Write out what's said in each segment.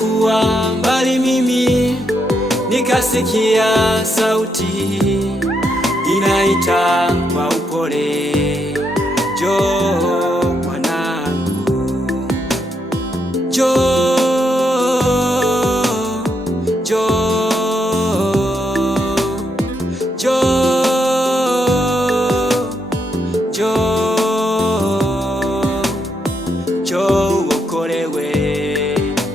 Nilikuwa mbali mimi, nikasikia sauti inaita kwa upole, njoo mwanangu, njoo, njoo, njoo, njoo uokolewe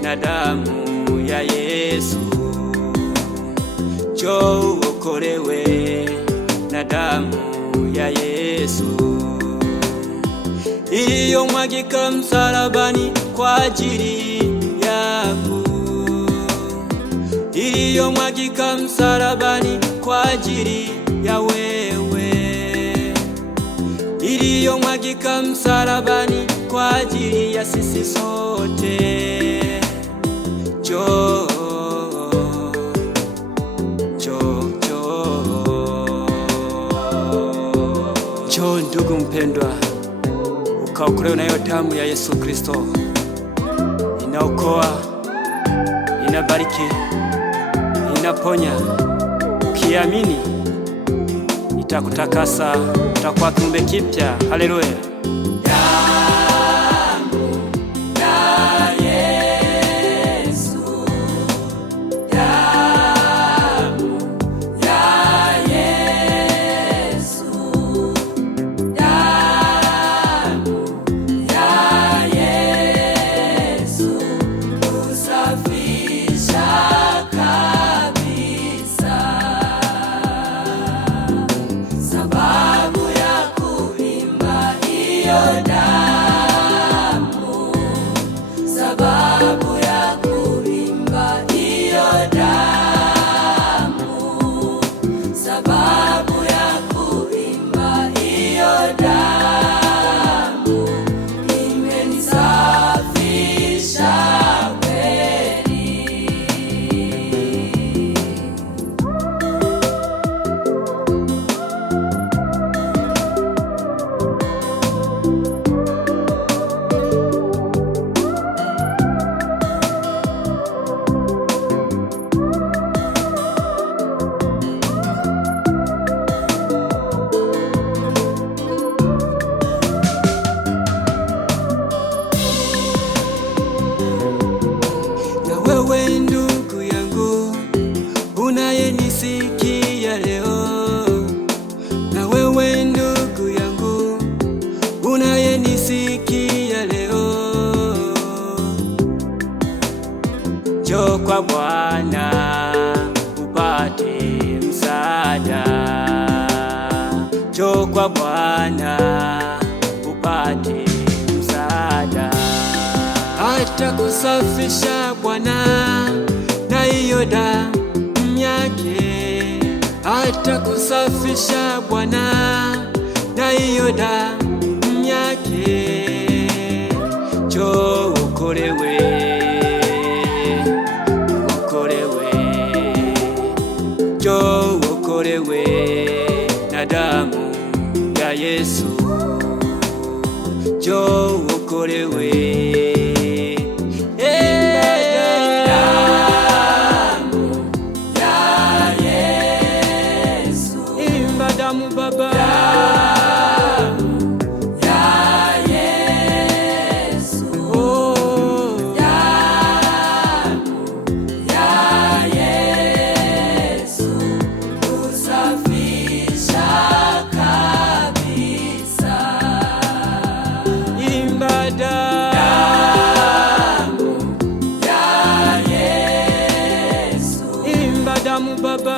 na damu ya Yesu. Njoo uokolewe na damu ya Yesu iliyomwagika msalabani kwa ajili yako, iliyomwagika msalabani kwa ajili ya wewe, iliyomwagika msalabani kwa ajili ya sisi sote. Njoo, njoo ndugu mpendwa, ukaokolewe na hiyo damu ya Yesu Kristo. Inaokoa, inabariki, inaponya. Ukiamini itakutakasa, utakuwa kiumbe kipya. Haleluya. Wewe ndugu yangu unayenisikia leo, na wewe ndugu yangu unayenisikia leo, njoo kwa Bwana upate msaada, njoo kwa Bwana upate msaada. Atakusafisha Bwana na hiyo damu yake, atakusafisha Bwana na hiyo damu yake. Njoo uokolewe, uokolewe, njoo uokolewe na damu ya Yesu. Njoo uokolewe. Baba, damu ya Yesu, oh, damu ya Yesu kusafisha kabisa. Imba damu ya Yesu, imba damu Baba.